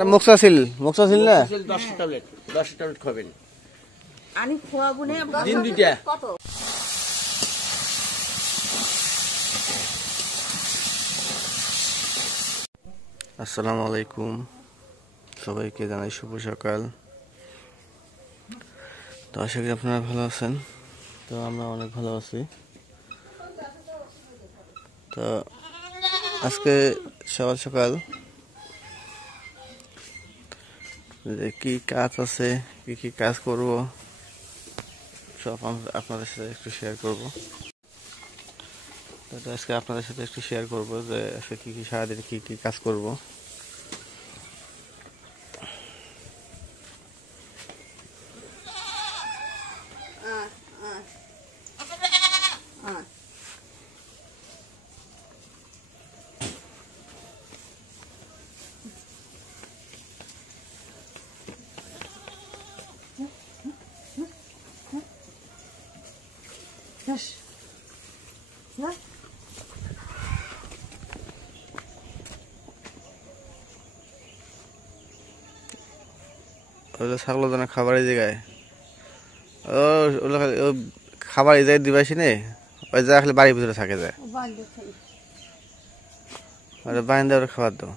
মোক্সাসিল না 10 ট্যাবলেট খাবেন। আমি খোয়াবো না দিন দুইটা। কত আসসালামু আলাইকুম, সবাইকে জানাই শুভ সকাল। তো আশা করি আপনারা ভালো আছেন। তো আমরা অনেক ভালো আছি। তো আজকে সকাল সকাল যে কি কাজ আছে, কি কাজ করব সব আপনাদের সাথে একটু শেয়ার করব। তো আজকে আপনাদের সাথে একটু শেয়ার করব যে আজকে কি সারাদিন কি কাজ করব। ছাগলের জন্য খাবার এই জায়গায় খাবার এই জায়গায় দিবাসি নে, ওই জায়গা খালি বাড়ির ভিতরে থাকে যায় বাইন্দা ওরা খাবার দাও।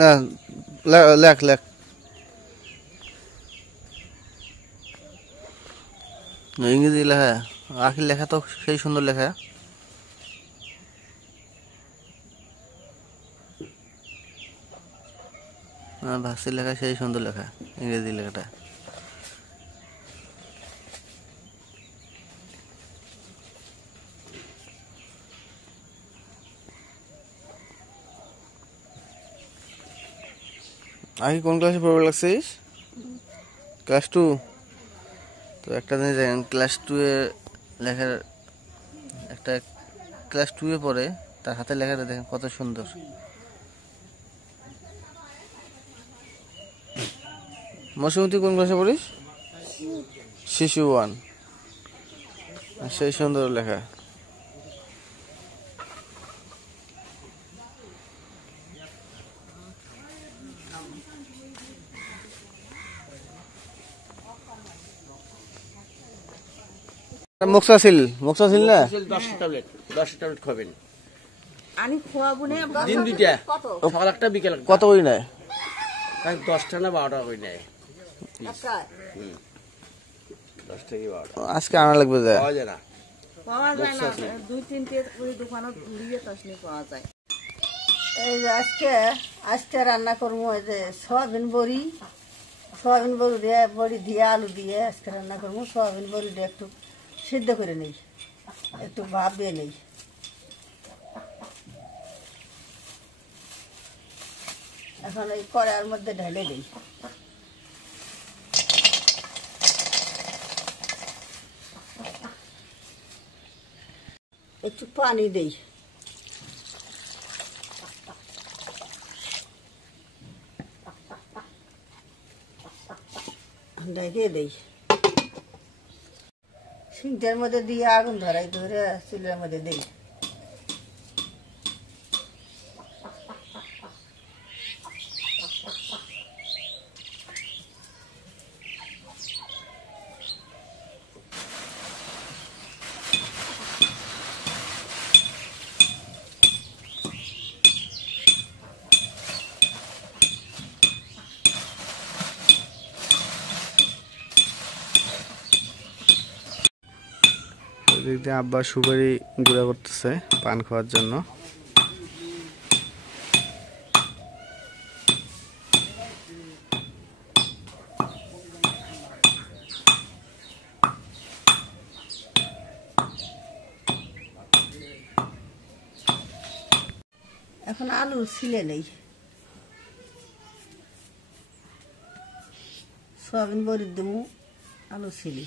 না লেখ ইংরেজি লেখা, আখির লেখা তো সেই সুন্দর লেখা। ভাষির লেখা সেই সুন্দর লেখা, ইংরেজি লেখাটা। আখি কোন ক্লাসে পড়বে লাগছিস? ক্লাস 2। তো একটা জিনিস দেখেন, ক্লাস 2 এ লেখার একটা ক্লাস 2 এ পড়ে, তার হাতের লেখাটা দেখেন কত সুন্দর। মৌসুমী তুই কোন ক্লাসে পড়িস? শিশু 1। সেই সুন্দর লেখা। মোক্সাসিল না 10 ট্যাবলেট খাবেন। আমি খোয়াবো না দিন দুইটা। কত সকাল একটা বিকেল একটা। কত করে নেয়? 10টা না 12টা করে নেয়। একটা 10 থেকে 12টা। আজকে আনা লাগবে যায়। পাওয়া যায় না। পাওয়া যায় না, 2-3টে ওই দোকানে দিয়ে তসনি পাওয়া যায়। এই যে আজকে রান্না করবো, এই যে সয়াবিন বড়ি দিয়ে বড়ি দিয়ে আলু দিয়ে আজকে রান্না করবো। সয়াবিন বড়ি দিয়ে একটু সিদ্ধ করে নেই, একটু ভাপ দিয়ে নেই। এখন এই কড়াইয়ের মধ্যে ঢেলে দিই। একটু পানি দেই, ঢেকে দেই। সিংটার মধ্যে দিয়ে আগুন ধরে চুলের মধ্যে দিই। এদিক দিয়ে আব্বা সুপারি গুঁড়া করতেছে পান খাওয়ার জন্য। এখন আলু ছিলে নেই, সয়াবিন বড়ি দেবো, আলু ছিলি।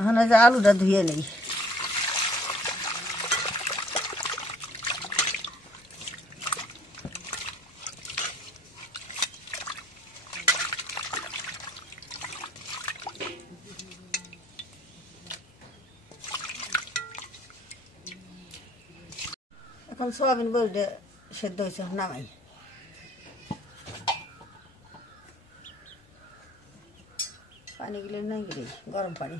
এখন যে আলুটা ধুয়ে নেই। এখন সয়াবিন বড়িটা সেদ্ধ হয়েছে, নামাই। পানি গেলে নাই গেলে গরম পানি।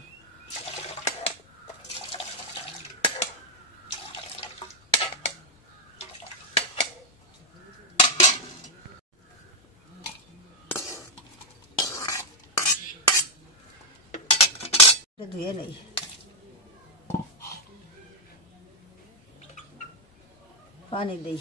ধুয়ে নেই। পানি দিই।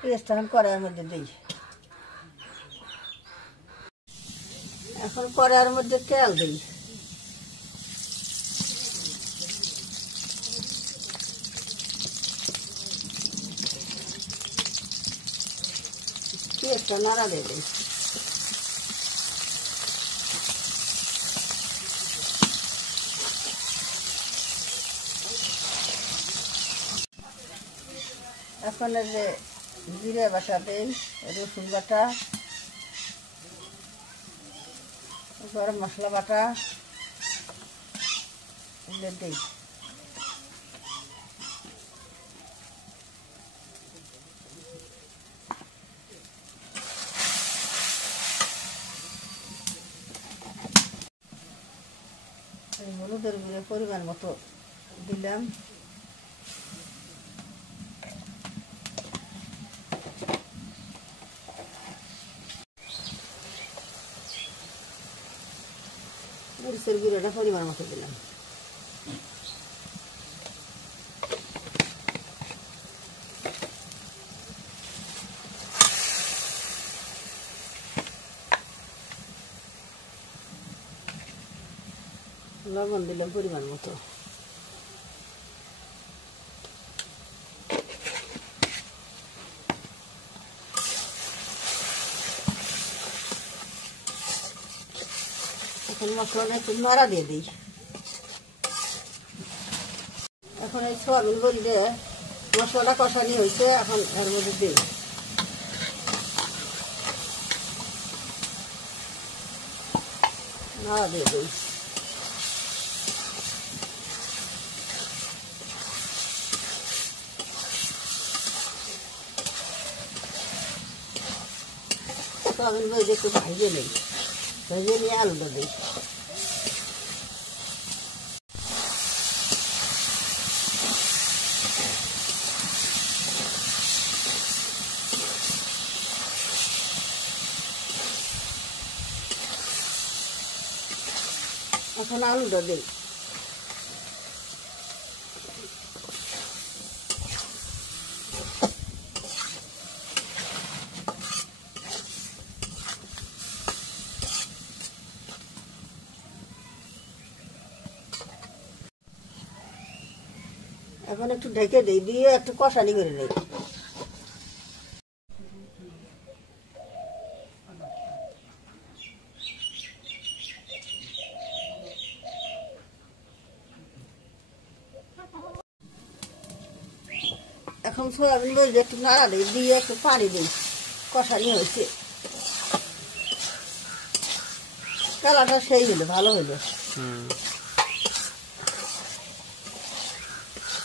পেঁয়াজটা এখন কড়াইয়ের মধ্যে দিই। এখন কড়াইয়ের মধ্যে তেল দিই। পেঁয়াজটা নাড়া দিয়ে দিই। এখন যে জিরে বাটা দিই, রসুন বাটা, গরম মশলা বাটা দিই। হলুদের গুঁড়ো পরিমাণ মতো দিলাম। মরিচের গুঁড়োটা পরিমাণ মতো দিলাম। লবণ দিলাম পরিমাণ মতো। এখন মশলাটা একটু নাড়া দিয়ে দিই। এখন এই সয়াবিন বড়ি দিয়ে মশলাটা কষানি হয়েছে, এখন এর মধ্যে দিই। নাড়া দিয়ে দিই। সয়াবিন বড়ি একটু ভাজে নিই, ভেজে নিয়ে আলুটা দিই। এখন আলুটা দিই। এখন একটু ঢেকে দিই, দিয়ে একটু কষানি করে নিই। এখন সয়াবিন বড়ি একটু নাড়া দিই, দিয়ে একটু পানি দিই, কষানি হয়েছে। কালারটা সেই হলো, ভালো হলো।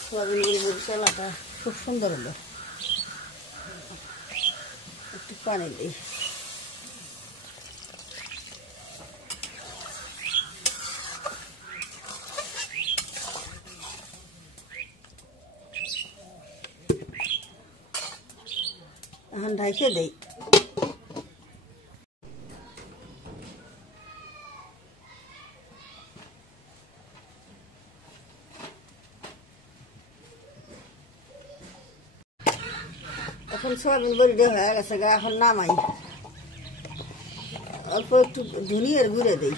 সয়াবিন বড়ি কালারটা খুব সুন্দর হলো। একটু পানি দিই। এখন ঢাইকে দেই। এখন সয়াবিন বড়িটা হয়ে গেছে, এখন নামাই। অল্প একটু ধনিয়ার গুঁড়ে দিই।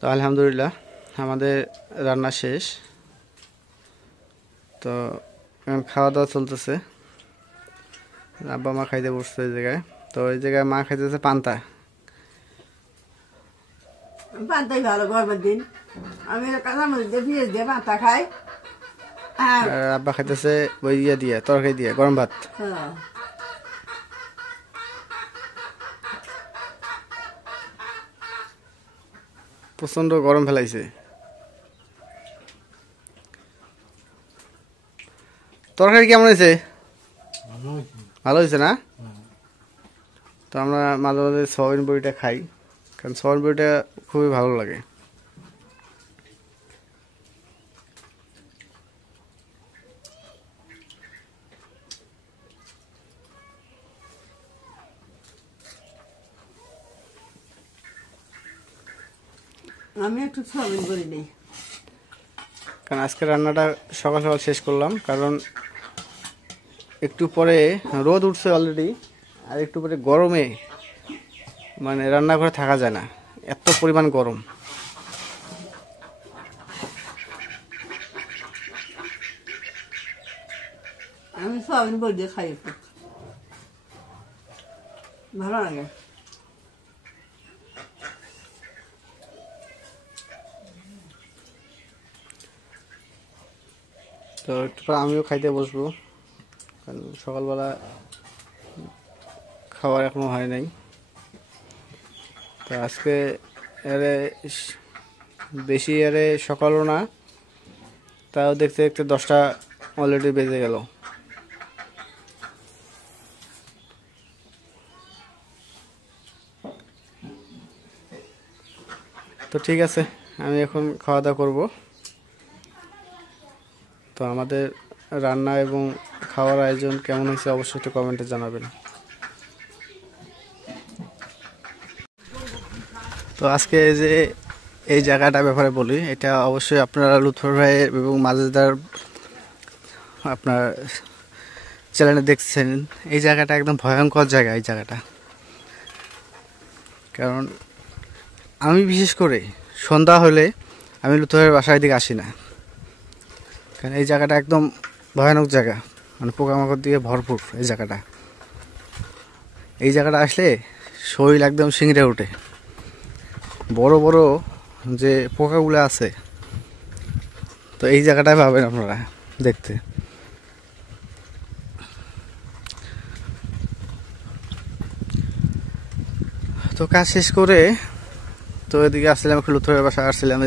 তো আলহামদুলিল্লাহ আমাদের রান্না শেষ। তো এখন খাওয়া দাওয়া চলতেছে। আব্বা মা খাইতে বসছে এই জায়গায়। তো এই জায়গায় মা খাইতেছে পান্তা। পান্তাই ভালো গরমের দিন। আমি কাঁচামরিচ দিয়ে পেঁয়াজ দিয়ে পান্তা খাই। আর আর আব্বা খাইতেছে ওই ইয়ে দিয়ে, তরকারি দিয়ে, গরম ভাত। হ্যাঁ, প্রচন্ড গরম ফেলাইছে। তরকারি কেমন হয়েছে? ভালো হয়েছে না? তো আমরা মাঝে মাঝে সয়াবিন বড়িটা খাই, কারণ সয়াবিন বড়িটা খুবই ভালো লাগে। আমি একটু সয়াবিন বড়ি নেই। কারণ আজকে রান্নাটা সকাল সকাল শেষ করলাম, কারণ একটু পরে রোদ উঠছে অলরেডি, আর একটু পরে গরমে মানে রান্নাঘরে থাকা যায় না, এত পরিমাণ গরম। আমি সয়াবিন বড়ি দিয়ে খাই, একটু ভালো লাগে। তো একটু পরে আমিও খাইতে বসবো, কারণ সকালবেলা খাবার এখনো হয় নাই। তো আজকে এরে বেশি এরে সকালও না, তাও দেখতে দেখতে 10টা অলরেডি বেজে গেল। তো ঠিক আছে, আমি এখন খাওয়া দাওয়া করবো। তো আমাদের রান্না এবং খাওয়ার আয়োজন কেমন হয়েছে অবশ্যই একটু কমেন্টে জানাবেন। তো আজকে যে এই জায়গাটার ব্যাপারে বলি, এটা অবশ্যই আপনারা লুৎফর ভাই এবং মাজেদার আপনার চ্যানেলে দেখছেন। এই জায়গাটা একদম ভয়ঙ্কর জায়গা। এই জায়গাটা কারণ আমি বিশেষ করে সন্ধ্যা হলে আমি লুৎফরের বাসার দিকে আসি না, কারণ এই জায়গাটা একদম ভয়ানক জায়গা, মানে পোকামাকড় দিয়ে ভরপুর এই জায়গাটা। এই জায়গাটা আসলে শরীর একদম শিংড়ে ওঠে। বড় বড় যে পোকাগুলো আছে, তো এই জায়গাটায় পাবেন আপনারা দেখতে। তো কাজ শেষ করে তো এদিকে আসছিলাম, একটু লুথুরের বাসায় আসছিলাম,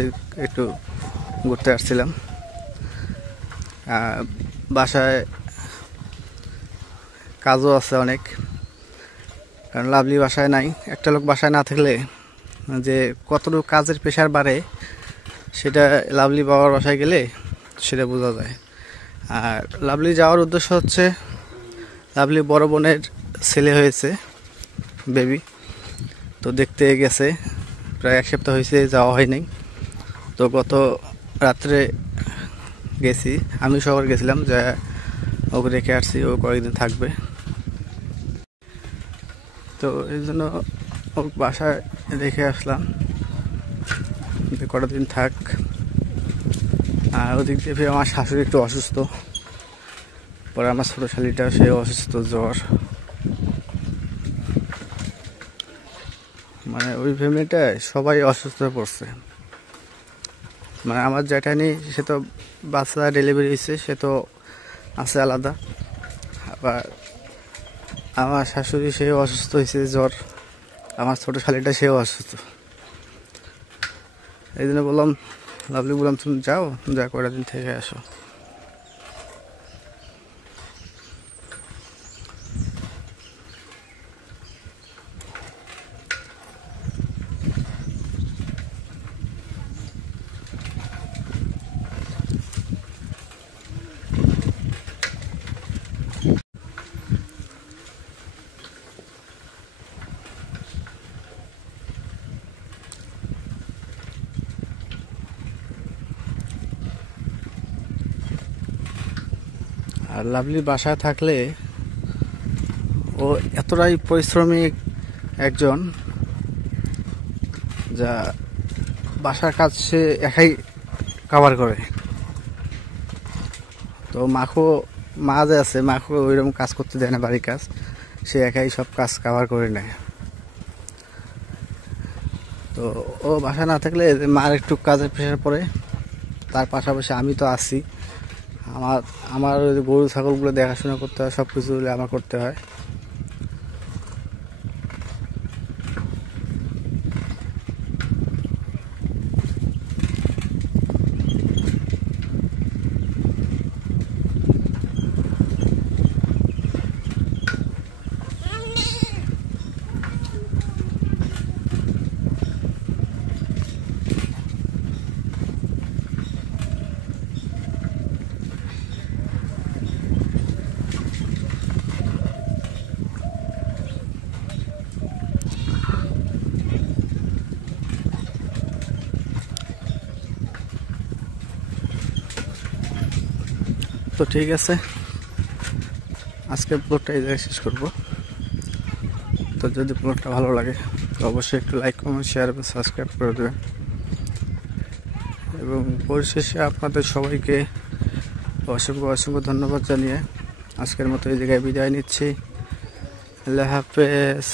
একটু ঘুরতে আসছিলাম। বাসায় কাজও আছে অনেক, কারণ লাভলি বাসায় নাই। একটা লোক বাসায় না থাকলে যে কতটুকু কাজের প্রেশার বাড়ে সেটা লাভলি বাবার বাসায় গেলে সেটা বোঝা যায়। আর লাভলি যাওয়ার উদ্দেশ্য হচ্ছে, লাভলি বড় বোনের ছেলে হয়েছে, বেবি। তো দেখতে গেছে, প্রায় 1 সপ্তাহ হয়েছে, যাওয়া হয়নি। তো গত রাত্রে গেছি, আমি শহর গেছিলাম, যা ওকে রেখে আসছি, ও কয়েকদিন থাকবে। তো এই জন্য ও বাসায় রেখে আসলাম, কটা দিন থাক। আর ওদিক দিয়ে ফিরে আমার শাশুড়ি একটু অসুস্থ, পরে আমার ছোটো শালিটা সেও অসুস্থ, জ্বর। মানে ওই ফ্যামিলিটায় সবাই অসুস্থ হয়ে পড়ছে। মানে আমার জ্যাঠানি, সে তো বাচ্চা ডেলিভারি হয়েছে, সে তো আছে আলাদা। আবার আমার শাশুড়ি, সেও অসুস্থ হয়েছে, জ্বর। আমার ছোটো শালিটা সেও অসুস্থ। এই জন্য বললাম, লাভলি বললাম, তুমি যাও, যা কটা দিন থেকে আসো। আর লাভলি বাসায় থাকলে ও এতটাই পরিশ্রমী একজন, যা বাসার কাজ সে একাই কভার করে। তো মা যে আছে, মাখো ওইরকম কাজ করতে দেয় না, বাড়ির কাজ সে একাই সব কাজ কভার করে নেয়। তো ও বাসা না থাকলে মার একটু কাজের প্রেশার পড়ে। তার পাশাপাশি আমি তো আছি, আমার ওই যে গরু ছাগলগুলো দেখাশোনা করতে হয়, সব কিছু আমার করতে হয়। তো ঠিক আছে, আজকে ব্লগটা এই জায়গায় শেষ করবো। তো যদি ব্লগটা ভালো লাগে তো অবশ্যই একটু লাইক, কমেন্ট, শেয়ার এবং সাবস্ক্রাইব করে দেবেন। এবং পরিশেষে আপনাদের সবাইকে অসংখ্য ধন্যবাদ জানিয়ে আজকের মতো এই জায়গায় বিদায় নিচ্ছি। আল্লাহ হাফেজ।